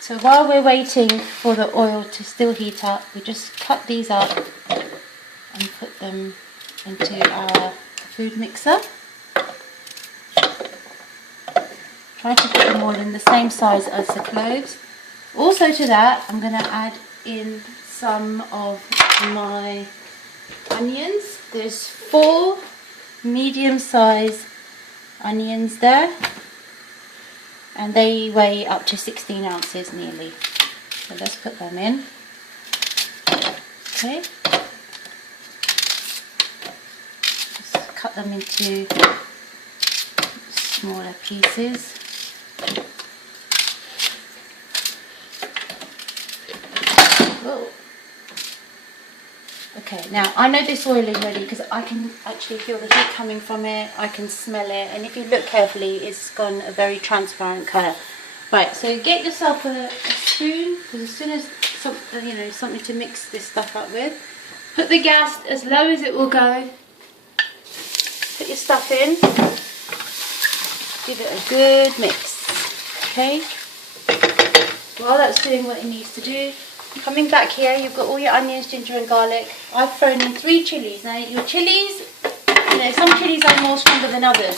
So while we're waiting for the oil to still heat up, we just cut these up and put them into our food mixer. Try to put them all in the same size as the cloves. Also to that, I'm going to add in some of my onions. There's 4 medium-sized onions there, and they weigh up to 16 ounces nearly. So let's put them in. Okay. Just cut them into smaller pieces. Whoa. Okay, now I know this oil is ready because I can actually feel the heat coming from it. I can smell it, and if you look carefully, it's gone a very transparent colour. Right, so get yourself a spoon, because as soon as something to mix this stuff up with. Put the gas as low as it will go. Put your stuff in. Give it a good mix. Okay. While that's doing what it needs to do, coming back here, you've got all your onions, ginger and garlic. I've thrown in 3 chilies. Now your chilies, some chilies are more stronger than others.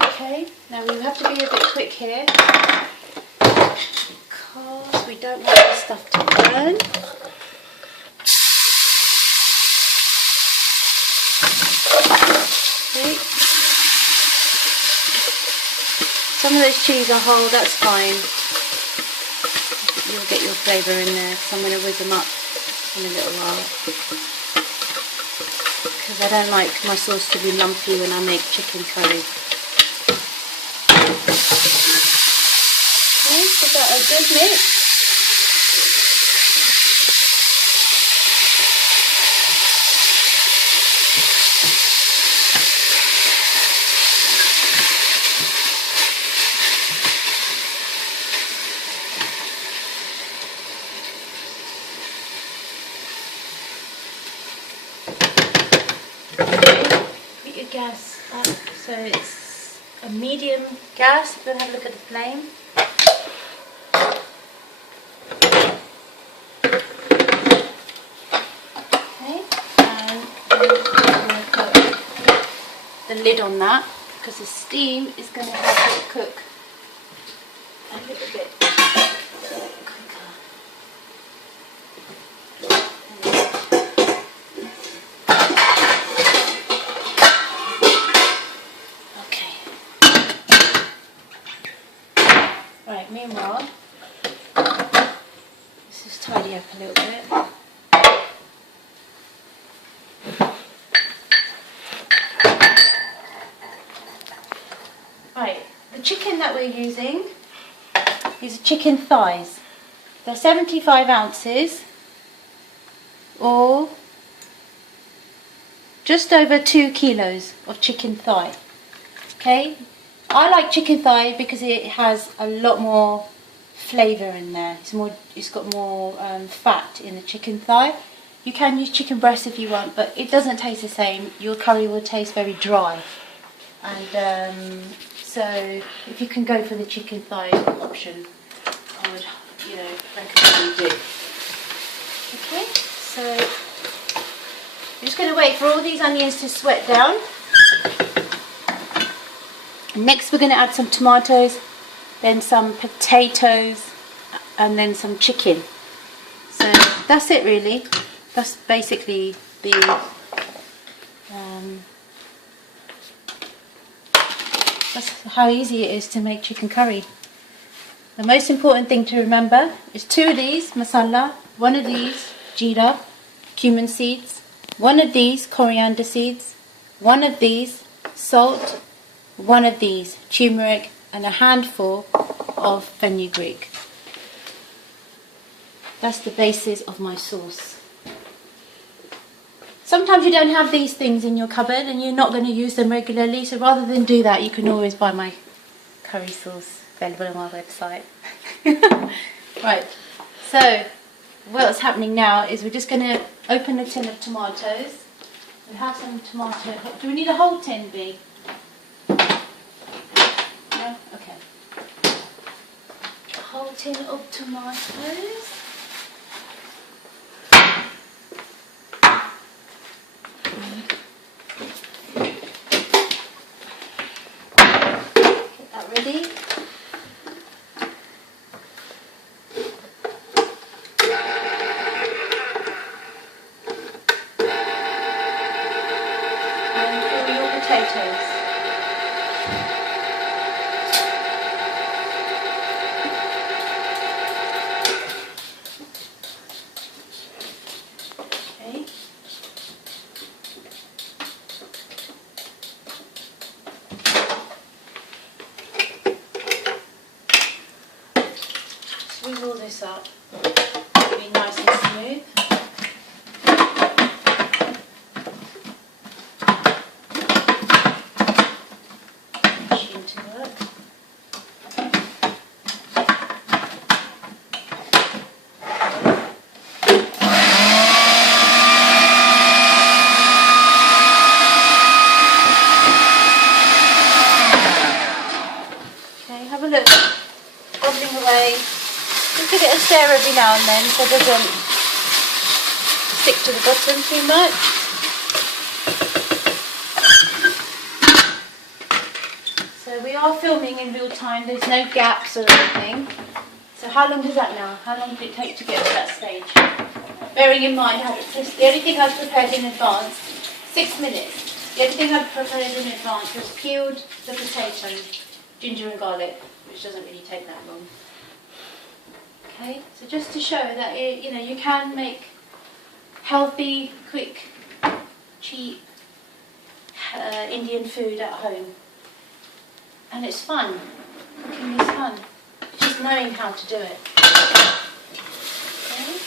Okay, now we have to be a bit quick here because we don't want this stuff to burn. Some of those chilies are whole, that's fine. You'll get your flavour in there, so I'm going to whiz them up in a little while. Because I don't like my sauce to be lumpy when I make chicken curry. Okay, give that a good mix. Put your gas up so it's a medium gas. If you want to have a look at the flame. Okay, and I'm going to put the lid on that because the steam is going to help it cook a little bit quicker. Right, meanwhile, let's just tidy up a little bit. Right, the chicken that we're using is chicken thighs. They're 75 ounces or just over 2 kilos of chicken thigh. Okay. I like chicken thigh because it has a lot more flavour in there. It's got more fat in the chicken thigh. You can use chicken breast if you want, but it doesn't taste the same. Your curry will taste very dry. And so if you can go for the chicken thigh option, I would, recommend you do. Okay, so I'm just going to wait for all these onions to sweat down. Next we're going to add some tomatoes, then some potatoes, and then some chicken. So that's it really. That's basically the that's how easy it is to make chicken curry. The most important thing to remember is 2 of these masala, 1 of these jeera, cumin seeds, 1 of these coriander seeds, 1 of these salt, 1 of these turmeric, and a handful of fenugreek. That's the basis of my sauce. Sometimes you don't have these things in your cupboard and you're not going to use them regularly, so rather than do that, you can always buy my curry sauce available on my website. Right, so what's happening now is we're just going to open a tin of tomatoes. We have some tomato. Do we need a whole tin, B? No? Okay. A whole tin of tomatoes. Get that ready. Potatoes. Okay. Swivel this up. Be nice and smooth. Have a look, bubbling away. Just give it a stir every now and then so it doesn't stick to the bottom too much. So we are filming in real time, there's no gaps or anything. So how long is that now? How long did it take to get to that stage? Bearing in mind, the only thing I've prepared in advance, 6 minutes. The only thing I've prepared in advance was peeled the potatoes, ginger and garlic, which doesn't really take that long. Okay, so just to show that you can make healthy, quick, cheap Indian food at home, and it's fun. Cooking is fun. Just knowing how to do it. Okay.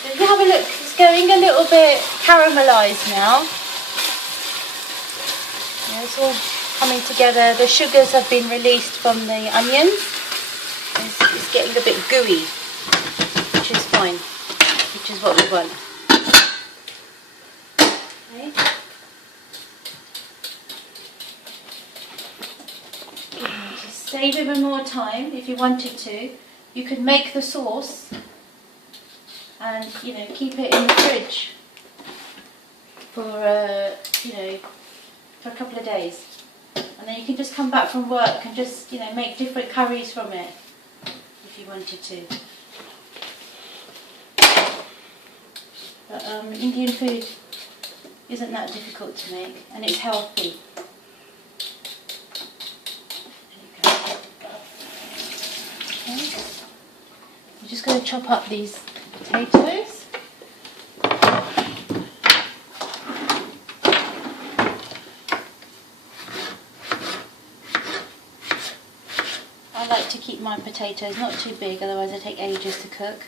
So if you have a look, it's going a little bit caramelised now. Yeah, it's all coming together. The sugars have been released from the onions. It's getting a bit gooey, which is fine, which is what we want. Okay. To save even more time, if you wanted to, you could make the sauce and keep it in the fridge for for a couple of days. And then you can just come back from work and just, make different curries from it, if you wanted to. But Indian food isn't that difficult to make, and it's healthy. Okay. I'm just going to chop up these potatoes. I like to keep my potatoes not too big, otherwise they take ages to cook.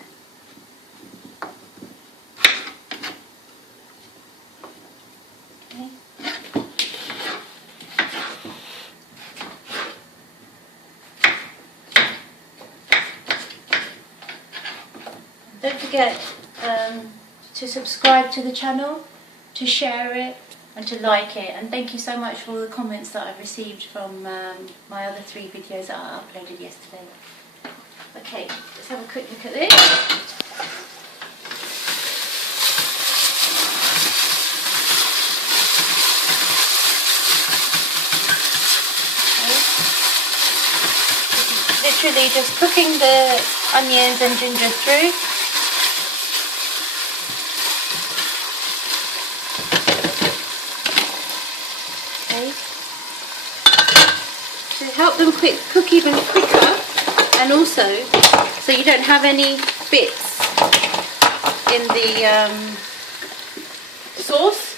Okay. Don't forget to subscribe to the channel, to share it, and to like it. And thank you so much for all the comments that I've received from my other 3 videos that I uploaded yesterday. Okay, let's have a quick look at this. Okay. Literally just cooking the onions and ginger through. To help them cook even quicker, and also so you don't have any bits in the sauce.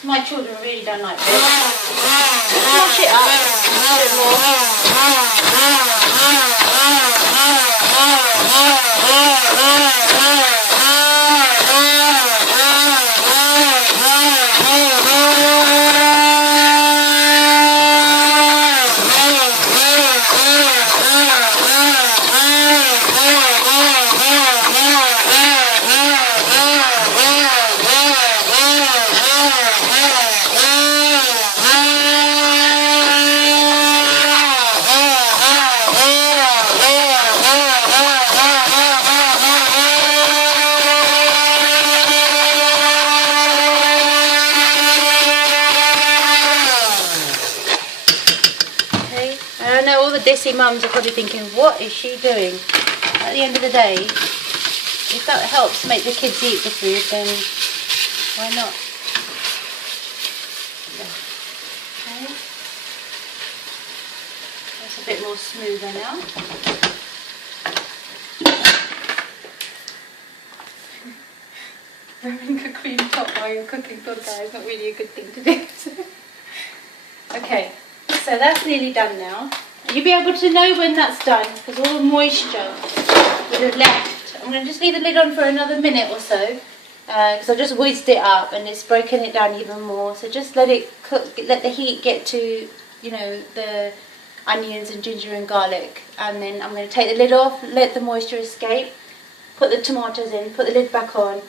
So my children really don't like this. Mash it up a bit more. desi mums are probably thinking, what is she doing? At the end of the day, if that helps make the kids eat the food, then why not? Okay. That's a bit more smoother now. Wearing a cream top while you're cooking pulka is not really a good thing to do. Okay, so that's nearly done now. You'll be able to know when that's done because all the moisture would have left. I'm going to just leave the lid on for another minute or so because I've just whizzed it up and it's broken it down even more. So just let it cook, let the heat get to, you know, the onions and ginger and garlic, and then I'm going to take the lid off, let the moisture escape, put the tomatoes in, put the lid back on,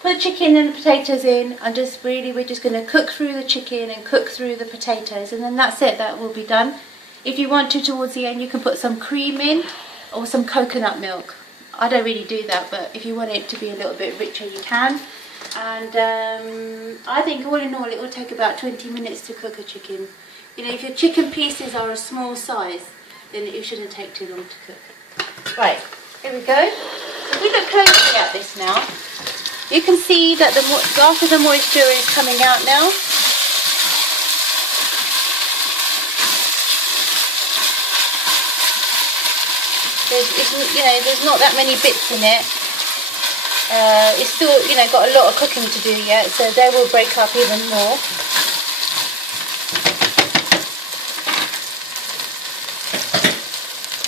put the chicken and the potatoes in, and we're just going to cook through the chicken and cook through the potatoes, and then that's it, that will be done. If you want to, towards the end, you can put some cream in or some coconut milk. I don't really do that, but if you want it to be a little bit richer, you can. And I think all in all, it will take about 20 minutes to cook a chicken. You know, if your chicken pieces are a small size, then it shouldn't take too long to cook. Right, here we go. So if we look closely at this now, you can see that after the moisture is coming out now. There's not that many bits in it. It's still, you know, got a lot of cooking to do yet, so they will break up even more.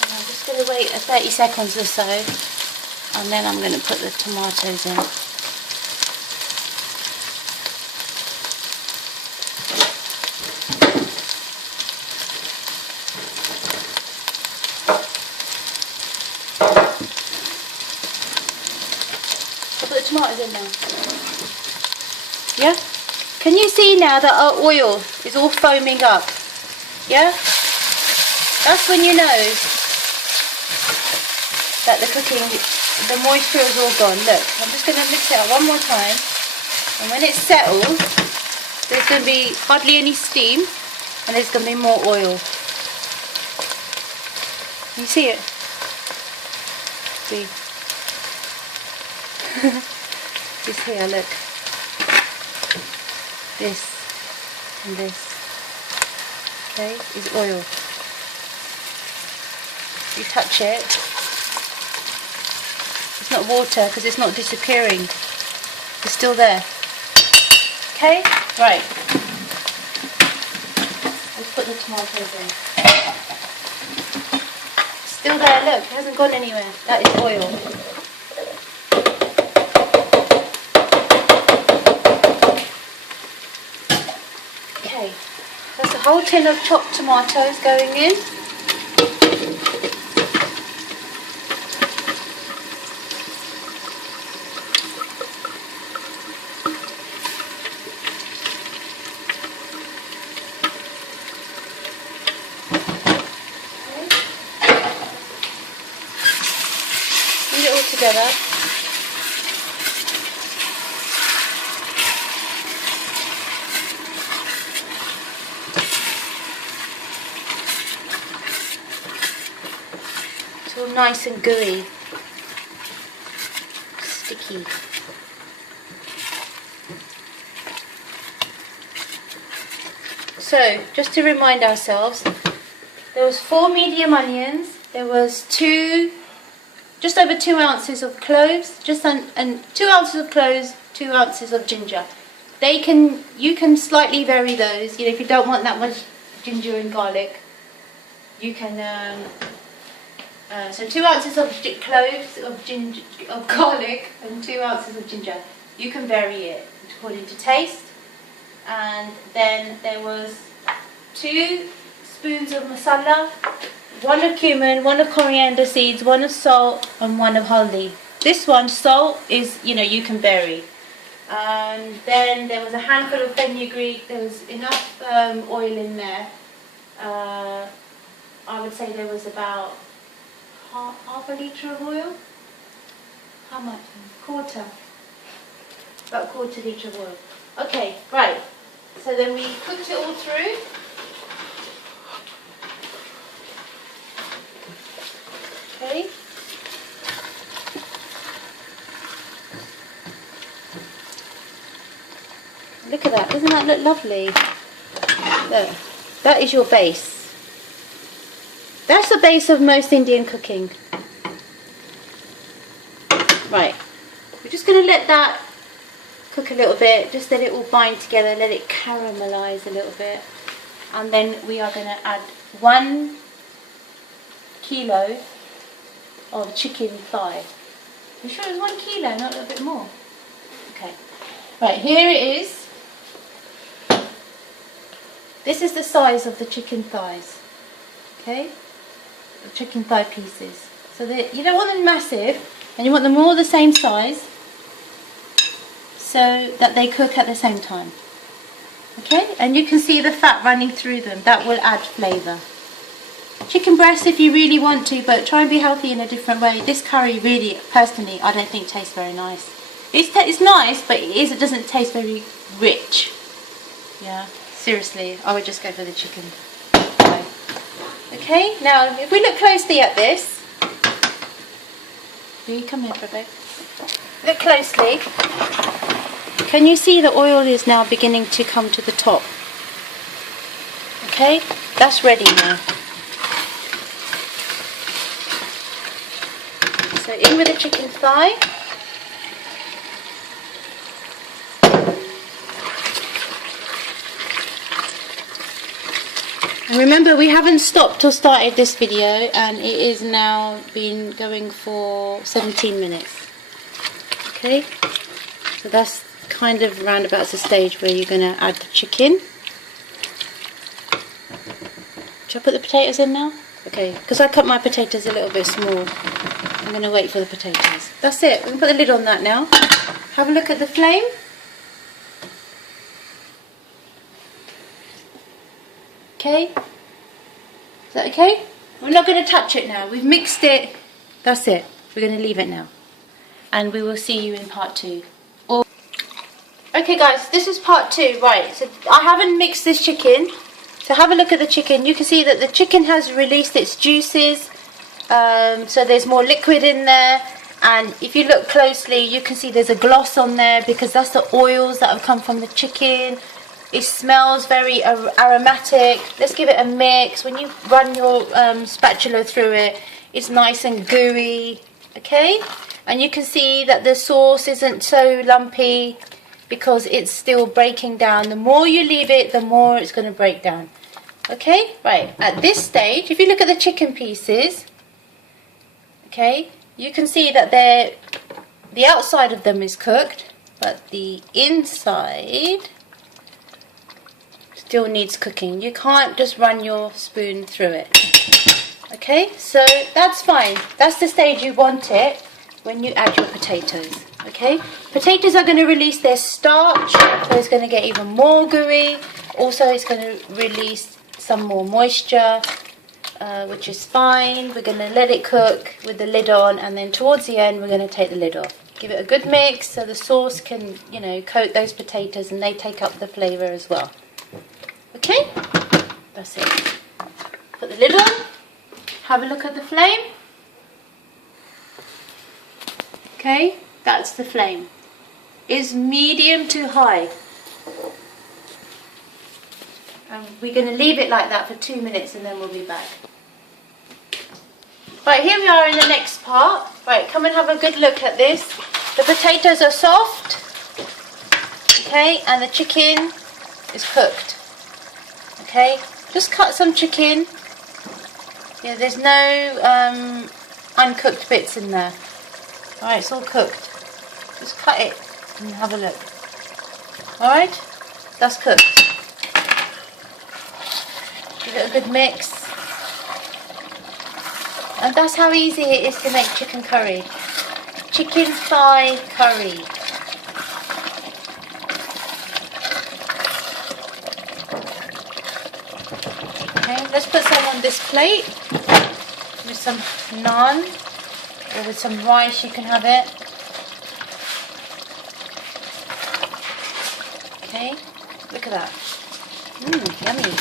And I'm just going to wait 30 seconds or so, and then I'm going to put the tomatoes in. Tomatoes in now. Yeah? Can you see now that our oil is all foaming up? Yeah? That's when you know that the moisture is all gone. Look, I'm just going to mix it up one more time. And when it's settled, there's going to be hardly any steam and there's going to be more oil. Can you see it? See? This here, look. This and this. Okay, is oil. You touch it. It's not water because it's not disappearing. It's still there. Okay, right. Let's put the tomatoes in. Still there, look, it hasn't gone anywhere. That is oil. There's a whole tin of chopped tomatoes going in. Put it all together. Nice and gooey, sticky. So, just to remind ourselves, there was 4 medium onions, there was just over 2 ounces of cloves, and 2 ounces of cloves, 2 ounces of ginger. You can slightly vary those. You know, if you don't want that much ginger and garlic, you can. So 2 ounces of cloves of garlic and 2 ounces of ginger. You can vary it according to taste. And then there was 2 spoons of masala, 1 of cumin, 1 of coriander seeds, 1 of salt, and 1 of haldi. This one, salt, is, you know, you can vary. And then there was a handful of fenugreek. There was enough oil in there. I would say there was about half a litre of oil. How much? Quarter. About a quarter litre of oil. Okay, right. So then we cooked it all through. Look at that. Doesn't that look lovely? Look. That is your base. That's the base of most Indian cooking. Right. We're just going to let that cook a little bit. Just let it all bind together. Let it caramelize a little bit. And then we are going to add 1 kilo of chicken thigh. You sure it was 1 kilo, not a little bit more? Okay. Right, here it is. This is the size of the chicken thighs. Okay? The chicken thigh pieces. So that you don't want them massive, and you want them all the same size, so that they cook at the same time. Okay? And you can see the fat running through them. That will add flavour. Chicken breast if you really want to, but try and be healthy in a different way. This curry really, personally, I don't think tastes very nice. It's nice, but it doesn't taste very rich. Yeah, seriously, I would just go for the chicken. Okay, now if we look closely at this, will you come here for a bit? Look closely. Can you see the oil is now beginning to come to the top? Okay, that's ready now. So in with the chicken thigh. And remember, we haven't stopped or started this video, and it is now been going for 17 minutes. Okay, so that's kind of roundabout the stage where you're going to add the chicken. Should I put the potatoes in now? Okay, because I cut my potatoes a little bit small. I'm going to wait for the potatoes. That's it. We can put the lid on that now. Have a look at the flame. Okay. Is that okay? We're not going to touch it now. We've mixed it. That's it. We're going to leave it now. And we will see you in part 2. Okay guys, this is part 2. Right, so I haven't mixed this chicken. So have a look at the chicken. You can see that the chicken has released its juices. So there's more liquid in there. And if you look closely, you can see there's a gloss on there because that's the oils that have come from the chicken. It smells very aromatic. Let's give it a mix. When you run your spatula through it, it's nice and gooey. Okay? And you can see that the sauce isn't so lumpy because it's still breaking down. The more you leave it, the more it's going to break down. Okay? Right. At this stage, if you look at the chicken pieces, okay, you can see that the outside of them is cooked, but the inside still needs cooking. You can't just run your spoon through it. Okay, so that's fine. That's the stage you want it when you add your potatoes. Okay, potatoes are going to release their starch, so it's going to get even more gooey. Also, it's going to release some more moisture, which is fine. We're going to let it cook with the lid on, and then towards the end, we're going to take the lid off. Give it a good mix so the sauce can, you know, coat those potatoes and they take up the flavour as well. Okay, that's it. Put the lid on, have a look at the flame. Okay, that's the flame. It's medium to high. And we're going to leave it like that for 2 minutes and then we'll be back. Right, here we are in the next part. Right, come and have a good look at this. The potatoes are soft. Okay, and the chicken is cooked. Okay, just cut some chicken. Yeah, there's no uncooked bits in there. Alright, it's all cooked. Just cut it and have a look. Alright, that's cooked. Give it a good mix. And that's how easy it is to make chicken curry. Chicken thigh curry. Okay, let's put some on this plate with some naan or with some rice. You can have it. Okay, look at that. Yummy.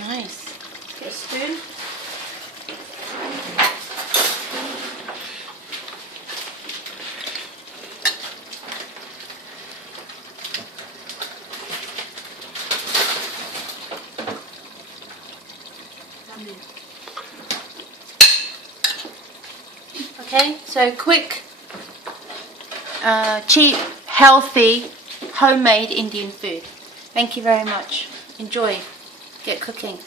Nice. Let's get a spoon. Okay, so quick, cheap, healthy, homemade Indian food. Thank you very much. Enjoy. Get cooking.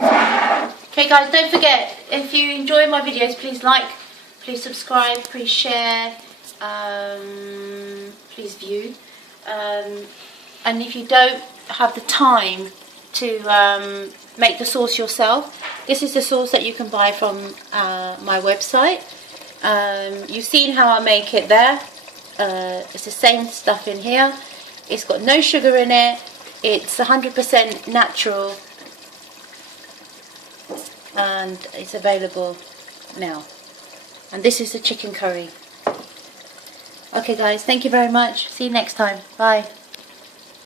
Okay guys, don't forget, if you enjoy my videos, please like, please subscribe, please share, please view. And if you don't have the time to make the sauce yourself, this is the sauce that you can buy from my website. You've seen how I make it there. It's the same stuff in here. It's got no sugar in it. It's 100% natural, and it's available now. And this is the chicken curry. Okay guys, thank you very much. See you next time. Bye.